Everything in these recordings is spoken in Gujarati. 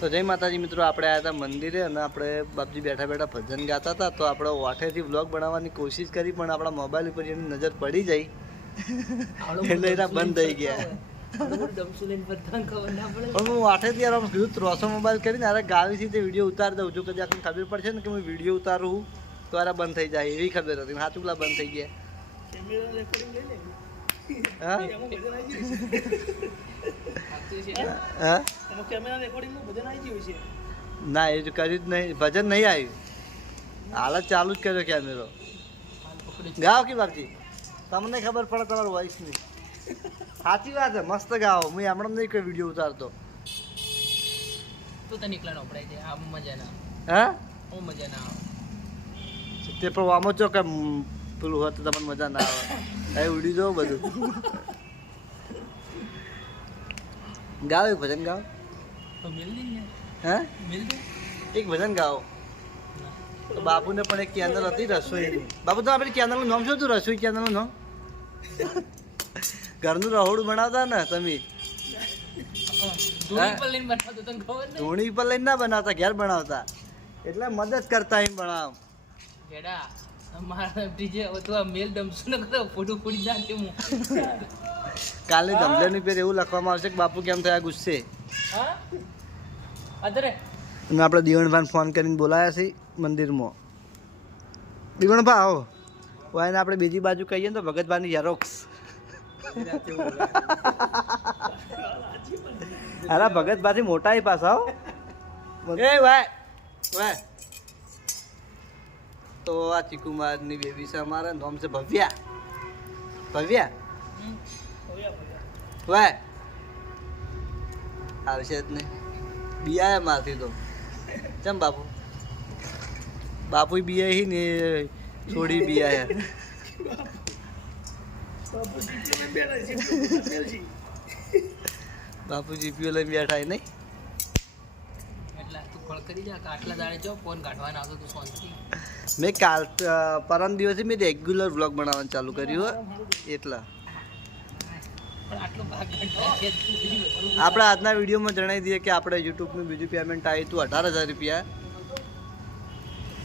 તો જય માતાજી મિત્રો આપણે આવ્યા હતા મંદિરે અને આપણે બાપજી બેઠા બેઠા ભજન ગાતા હતા. તો આપણે વાઠેથી વ્લોગ બનાવવાની કોશિશ કરી પણ આપણા મોબાઈલ ઉપર એની નજર પડી જાય એટલે એના બંધ થઈ ગયા. હું વાઠેથી યાર કીધું મોબાઈલ કરીને અરે ગાવીથી તે વીડિયો ઉતારી દઉં છું કદાચ ખબર પડશે ને કે હું વીડિયો ઉતારું તો અરે બંધ થઈ જાય એવી ખબર હતી. હાચુકલા બંધ થઈ ગયા. ના એ જ કર્યું જ નહીં. ભજન નહીં આવ્યું. હાલ જ ચાલુ જ કર્યો કેમેરો ગાઓ કે બાપજી? તમને ખબર પડે તમારું વોઇસ નહીં સાચી વાત છે મસ્ત ગાઓ. હું હમણાં નહીં કોઈ વીડિયો ઉતારતો. તું તને એકલા નોપડાય છે આમ મજા ના હા આવે મજા ના આવે તે પણ આમાં ચો કે પેલું હોત તો તમને મજા ના આવે. એ ઉડી જવું બધું. ગાવ એક ભજન ગાઓ તો મિલ દે. મિલ એક ભજન ગાઓ. તો બાપુને પણ એક ચેનલ હતી રસોઈ બાપુ તો આપણી ચેનલનું નામ શું હતું? રસોઈ ચેનલનું નામ? ઘરનું રહોડું બનાવતા ને તમે. ધૂણી પર લઈને ના બનાવતા ઘેર બનાવતા. એટલે મદદ કરતા એમ બનાવ કાલે ધમલેની પેર એવું લખવામાં આવશે કે બાપુ કેમ થયા ગુસ્સે? હા? અદરે આપણે દીવણભાઈને ફોન કરીને બોલાયા છે મંદિરમાં. દીવણભા આવો. વાયને આપણે બીજી બાજુ કહીએ ને તો ભગતભાની ઝેરોક્સ. અરે ભગતભાથી મોટા એ પાછા હો. એ વાય વાય. તો આ ચીકુમારની બેબી છે અમારા નામ છે ભવ્યા. ભવ્યા? વાય આવશે જ નહીં. બિયા મારથી તો. ચમ બાપુ? બાપુ બિયાહી ને છોડી બિયા બાપુ જીપીઓ લઈને બેઠા નહીં? એટલે તું કોલ કરી જા આટલા દાડે જો, ફોન કાઢવાના આવતો તું શાંતિ મેં કાલ પરમ દિવસે મેં રેગ્યુલર વ્લોગ બનાવવાનું ચાલુ કર્યું એટલા. આપણે આજના વિડીયોમાં જણાવી દઈએ કે આપણે યુટ્યુબનું બીજું પેમેન્ટ આવ્યું હતું અઢાર હજાર રૂપિયા.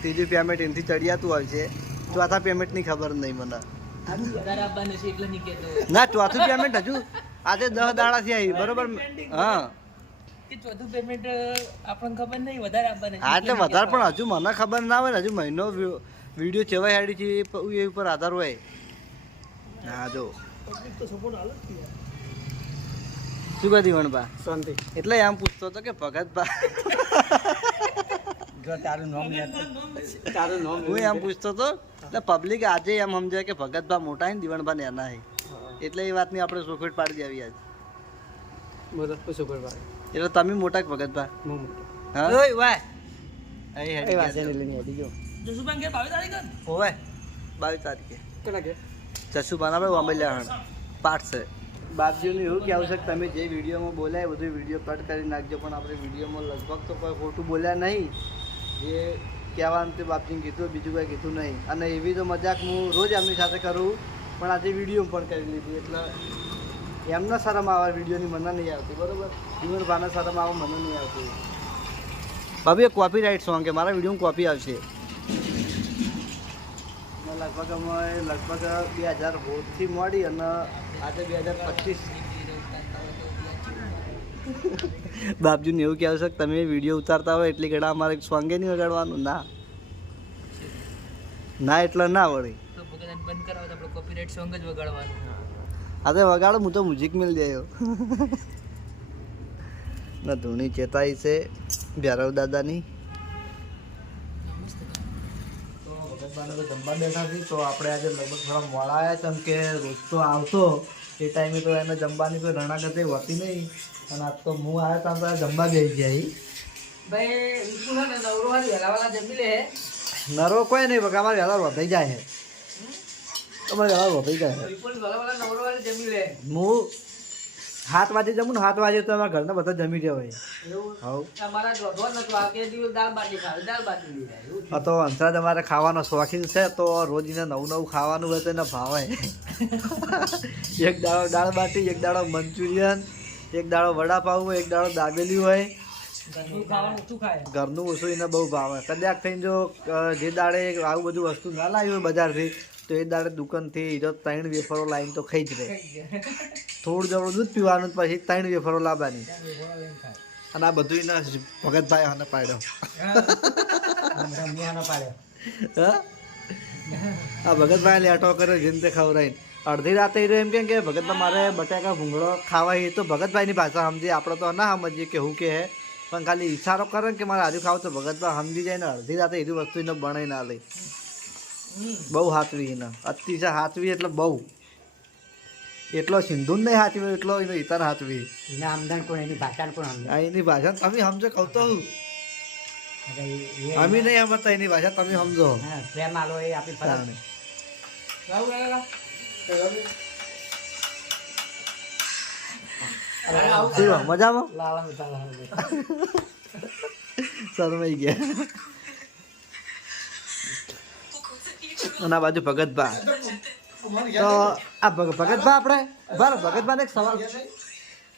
ત્રીજું પેમેન્ટ એનાથી ચડિયાતું આવશે ચોથા પેમેન્ટની ખબર નહીં મને. ના, ચોથું પેમેન્ટ હજુ આજે દસ દાડાથી આવી, બરોબર? હા. કે ચોથું પેમેન્ટ આપણને ખબર નહીં વધારે આપવાના હા એટલે વધારે પણ હજુ મને ખબર ના હોય ને હજુ મહિનો વીડિયો ચેવાય હાડી છે એ એ ઉપર આધાર હોય. હા જો. શું કહી દીવણબા શાંતિ. એટલે આમ પૂછતો હતો કે ભગતબા જો તારું નામ તારું નામ હું એમ પૂછતો હતો એટલે પબ્લિક આજે એમ સમજે કે ભગતબા મોટા ને દીવણબા નેના હે. એટલે એ વાતની આપણે ચોખવટ પાડી દેવી આજે. બોલો શું કરવા એટલે તમે મોટા કે ભગતબા હું મોટો. હા? ઓય વાય. અહીં એ હેડી વાસે લઈને હેડી ગયો જસુભાઈ ઘેર બાવીસ તારીખ જ? છો. હોવે. બાવીસ તારીખે. કોના કે જસુભાન આપણે વાંબલિયાણ પાઠ છે. બાપજીનું એવું કહેવું છે કે તમે જે વિડીયોમાં બોલ્યા એ બધું વીડિયો કટ કરી નાખજો પણ આપણે વિડીયોમાં લગભગ તો કોઈ ખોટું બોલ્યા નહીં. જે કહેવાનું તે બાપજીને કીધું બીજું કંઈ કીધું નહીં. અને એવી તો મજાક હું રોજ એમની સાથે કરું પણ આજે વીડિયો પણ કરી લીધી એટલે એમને સારામાં આવે વિડીયોની મને નહીં આવતી બરાબર? જીવન સારામાં આવે મને નહીં આવતી. ભાભી કોપી રાઇટ સોંગ કે મારા વિડીયોમાં કોપી આવશે. અને લગભગ અમે લગભગ બે હજારથી મોડી અને આજે બે હજાર પચીસ. બાપજીને એવું કહેવું છે કે તમે વીડિયો ઉતારતા હોય એટલી ઘણા અમારે સોંગે નહીં વગાડવાનું. ના. ના એટલે ના વળી. બંધ કરાવો તો આપણે કોપીરાઇટ સોંગ જ વગાડવાનું. આજે વગાડો હું તો મ્યુઝિક મિલ દેયો ના ધૂણી ચેતાઈ છે ભૈરવ દાદાની. તો જમવા બેઠા છીએ તો આપણે આજે લગભગ થોડા મોડા આવ્યા કેમ કે રોજ તો આવતો. એ ટાઈમે તો એને જમવાની કોઈ રણાગતે હોતી નહીં. અને આજ તો હું આવ્યો ત્યાં તો જમવા ગઈ જાય. ભાઈ નવરો હારી હલાવાલા જમી લે નરો કોઈ નહીં બગા અમારે વહેલા રોધાઈ જાય છે અમારે જવા રોધાઈ જાય. હું સાત વાગે જમું ને સાત વાગે તો અમારા ઘરના બધા જમી રહ્યા હોય આ તો અંતરાજ અમારે ખાવાનો શોખીન છે તો રોજ એને નવું નવું ખાવાનું હોય તો એને ભાવે. એક દાડો દાળ બાટી એક દાડો મંચુરિયન એક દાડો વડાપાઉં હોય એક દાડો દાબેલી હોય. ઘરનું ઓછું એને બહુ ભાવે. કદાચ થઈને જો જે દાડે આવું બધું વસ્તુ ના લાવી હોય બજારથી તો એ દાડે દુકાનથી તો ત્રણ વેફરો લાવીને તો ખાઈ જ રહે. થોડું જબરું દૂધ પીવાનું પછી ત્રણ વેફરો લાવવાની. અને આ બધું એના ભગતભાઈ આને પાડ્યો. હા. આ ભગતભાઈ લેટો કરે જેમ તે ખવડાવીને. અડધી રાતે એ એમ કેમ કે ભગત મારે બટાકા ભૂંગળો ખાવા એ તો ભગતભાઈની ભાષા સમજીએ આપણે તો ના સમજીએ કે હું કે હે. પણ ખાલી ઈશારો કરે કે મારે આજુ ખાવું તો ભગતભાઈ સમજી જાય ને અડધી રાતે એવી વસ્તુ એને બનાવી ના લે. બહુ હાથવી એને. અતિશય હાથવી એટલે બહુ. એટલો સિંધુ નહીં હાથવી એટલો એનો ઇતર હાથવી એના આમદાન પણ એની ભાષા પણ એની ભાષા તમે સમજો કહું તો હું અમે નહીં સમજતા એની ભાષા તમે સમજો. હા પ્રેમ આલો એ આપી કહો, મજામાં. શરમાઈ ગયા. અને આ બાજુ ભગતભા તો આ ભગ- ભગતભા આપણે? બરાબર ભગતભાને એક સવાલ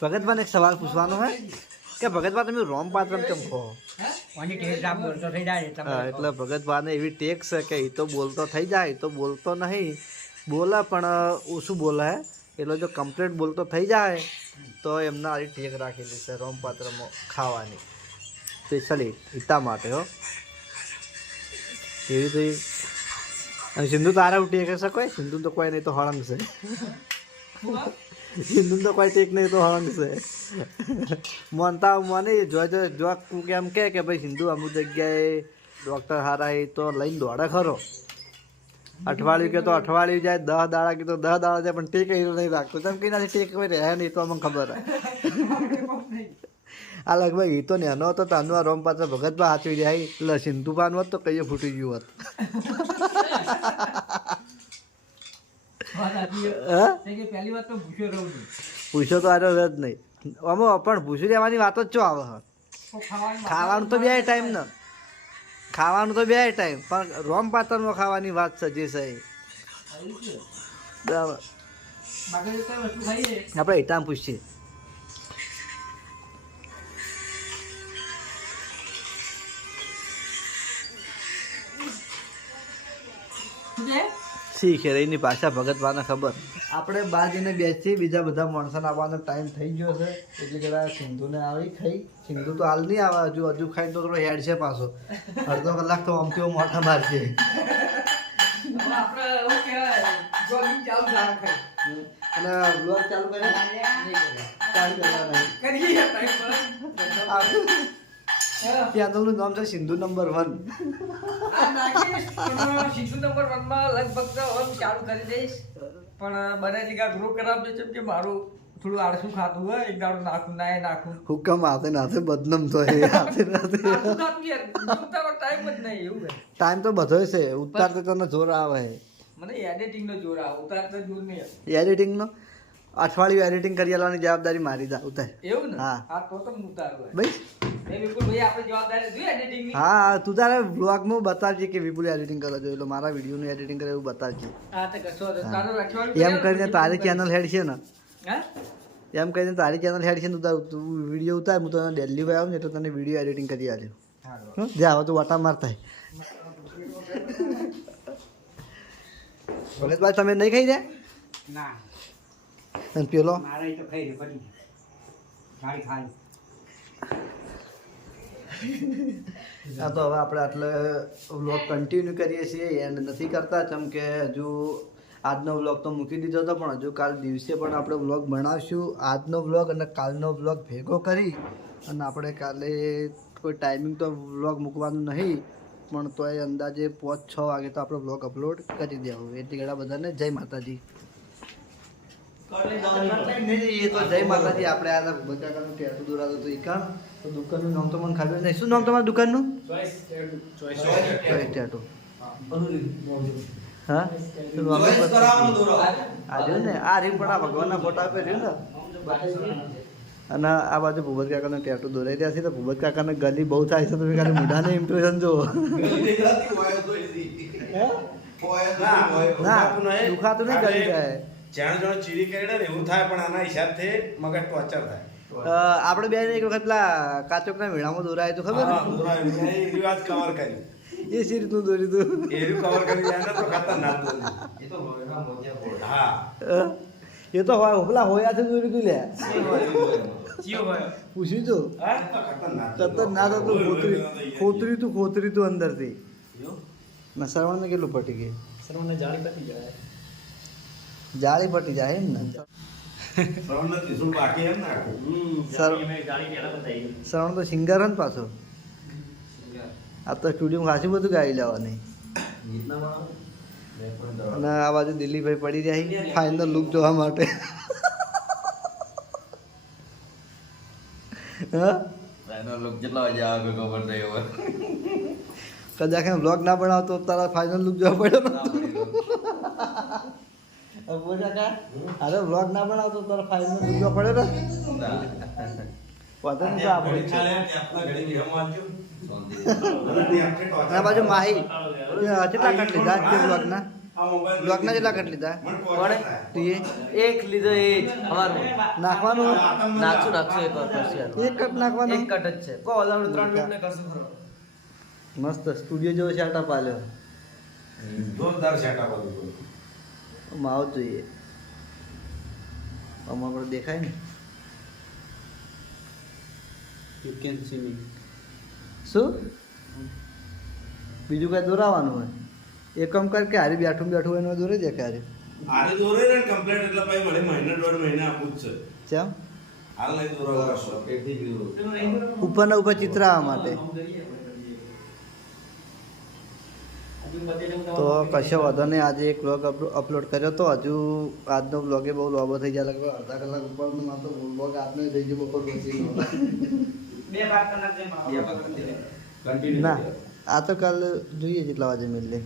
ભગતભાને એક સવાલ પૂછવાનો હે કે ભગતભા તમે રોમ પાત્ર કેમ કહો? એટલે ભગતભાને એવી ટેક છે કે એ તો બોલતો થઈ જાય એ તો બોલતો નહીં. બોલે પણ ઓછું બોલે? હે એટલે જો કમ્પ્લીટ બોલતો થઈ જાય તો એમના આવી ટેક રાખેલી છે રોમ પાત્રમાં ખાવાની. સ્પેશિયલી હિતા માટે હો. એવી તો ઈ- અને સિંધુ તારા ટેક હશે કોઈ? સિંધુ તો કોઈ નહીં તો હળંગ છે. સિંધુ તો કોઈ ટેક નહીં તો હળંગ છે. મનતા મને જો જો જો કે કે ભાઈ સિંધુ અમુક જગ્યાએ ડૉક્ટર હારા એ તો લઈને દોડે ખરો. અઠવાડિયું કે તો અઠવાડિયું જાય, દહ દાડા કે તો દહ દાડા જાય, પણ ટેક એવું નહીં રાખતો. તમે કઈ નથી ટેક કોઈ રહે નહીં તો અમને ખબર આ લગભગ એ તો નેનો હતો તાનું આ રોમ પાત્ર ભગતભાઈ હાચવી જાય સિંધુ પાનું હોત તો કહીએ ફૂટી ગયું હોત. છે. હા તે છું. આરો જ નહીં. આમાં પણ પૂછી લેવાની વાત જ ચો આવે ખાવાની તો બે ટાઈમ ને. ખાવાનું તો બે ટાઈમ પણ રોમ પાતળમાં ખાવાની વાત છે જે છે છે. ખાઈએ આપણે હિતામ પૂછીએ. શીખે રહી એની ભાષા ભગતવાને ખબર. આપણે બહાર જઈને બેસીએ બીજા બધા માણસોને આવવાનો ટાઈમ થઈ ગયો છે. એટલે કદાચ સિંધુને આવી ખાઈ. સિંધુ તો હાલ નહીં આવે હજુ હજુ ખાઈને તો થોડો હેડ છે પાછો. અડધો કલાક તો આમ કેવો મોટા મારશે. અને બ્લોગ ચાલુ કરે ચાલુ કરવાના નહીં. તો નામ છે સિંધુ નંબર વન શિશુ નંબર વનમાં લગભગ હું ચાલુ કરી દઈશ. પણ બને જગ્યા ગ્રો ખરાબ છે કે મારું થોડું આળસું ખાતું હોય એક દાડો નાખું ના નાખું. હુકમ આતે નાથે બદનમ તો એ આતે નાથે ટાઈમ જ નહીં એવું ટાઈમ તો બધો છે ઉતારતે તને જોર આવે. મને એડિટિંગ નો જોર આવે ઉતારતે જોર નહીં. એડિટિંગનો અઠવાડિયું એડિટિંગ કરી આલવાની જવાબદારી મારી દા ઉતાર. એવું ને? હા. તો તો ઉતારું ભાઈ હા તું તારે બ્લોગમાં બતાવજે કે વિપુલ એડિટિંગ કરો છો. એટલે મારા વિડીયોનું એડિટિંગ કરે એવું બતાવજે. એમ કરીને તારી ચેનલ હેડ છે ને. એમ કરીને તારી ચેનલ હેડ છે ને તું તારું વીડિયો ઉતાર હું તને દિલ્હી ભાઈ આવું ને એટલે તને વીડિયો એડિટિંગ કરી આલ્યો? જા હવે તું વાટા મારતા ભગતભાઈ તમે નહીં ખાઈ ના. પેલો? મારે તો ખાઈ ખાલી. આ તો હવે આપણે આટલે વ્લોગ કન્ટિન્યુ કરીએ છીએ એન્ડ નથી કરતા, કેમ કે હજુ આજનો વ્લોગ તો મૂકી દીધો હતો પણ હજુ કાલ દિવસે પણ આપણે વ્લોગ બનાવશું. આજનો વ્લોગ અને કાલનો વ્લોગ ભેગો કરી અને આપણે કાલે કોઈ ટાઈમિંગ તો વ્લોગ મૂકવાનું નહીં, પણ તોય અંદાજે પાંચ છ વાગે તો આપણે વ્લોગ અપલોડ કરી દેવું એટલી ઘણા બધાને. જય માતાજી. એ તો જય માતાજી આપણે આ બટાકાનું ટેટુ દોરાતું હતું ઈકાણ તો દુકાનનું નામ તો મને ખબર નહીં શું નામ તમારા દુકાનનું? ચોઈસ ટેટુ હા પેલું અમે પછી- આ રહ્યું ને? આ રહ્યું પણ આ ભગવાનના ફોટા પર રહ્યું ને? અને આ બાજુ ભૂપત કાકાનો ટેટુ દોરાઈ રહ્યા છે તો ભૂપત કાકાને ગલી બહુ થાય છે તમે ખાલી મોઢાને ઇમ્પ્રેશન જો ના દુખાતું નહીં ગલી થાય જાણ જાણે ચીરી કરીને ને એવું થાય પણ આના હિસાબથી મગજ ટોર્ચર થાય. આપણે બે એક વખત પેલા કાચોકના મેળામાં દોરાય તો ખબર? હા, દોરાયું. મેં એ. એ સી રીતનું દોર્યું હતું એ રહ્યું cover કર્યું, એને તો ખતરનાક દોર્યું. હા. એ તો હોય પેલા હોયાથી દોર્યું હતું લે. પૂછ્યું તું? તો ખતરનાક હતું ખોતરી ખોતરી તું ખોતરી તું અંદરથી. ના શ્રવણને કેટલું પટી ગઈ જાળી પટી જાય. એમ પટી જાય એમ ને. શ્રવણ તો સિંગર ને પાછો. આ તો સ્ટુડિયો ખાસી બધું ગાઈ લેવાની. અને આ બાજુ દિલ્હીભાઈ પડી જાય ફાઇનલ લુક જોવા માટે. હા? કદાચ બ્લોગ ના બનાવતો તારા ફાઇનલ લુક જોવા પડ્યો બોલા અરે વ્લોગ ના બનાવતો તારા ફાઇલ નો જોવા પડે ને? વધુ તો આપણે છે. બાજુ માહી કેટલા કટ લીધા તે વ્લોગ ના વ્લોગ ના કેટલા કટ લીધા? ટોચર થાય. એક લીધો એ જ અમારો નાખવાનું? નાખશું નાખશું એક વાર કરશું યાર. એક કટ નાખવાનું? એક કટ જ છે. કો ઓલાનું ત્રણ મિનિટ ને કરશું ખરો. મસ્ત સ્ટુડિયો જેવો સેટઅપ આલ્યો. જોરદાર સેટઅપ હતું. તો. માવ જોઈએ આમાં પણ દેખાય ને? શું? બીજું કઈ દોરાવાનું હોય? એક કામ કર કે હારી બેઠું બેઠું એનો દોરી દે કે હારી? હારે દોરે ને કમ્પ્લેટ એટલે પછી મને મહિના દોઢ મહિને આપવું જ છે. ચમ? હાલ નહીં દોરાવશો. ઉપર ને ઉપર ચિત્ર આવવા માટે. તો કશો વાંધો નહીં. આજે એક બ્લોગ અપલોડ કર્યો તો હજુ આજનો બ્લોગે બહુ લાંબો થઈ જાય. લગભગ અડધા કલાક ઉપરનો મારો બ્લોગ આજનો થઈ ગયો બપોર પછીનો બે ભાગ કલાક ના આ તો કાલ જોઈએ જેટલા વાગે મિલે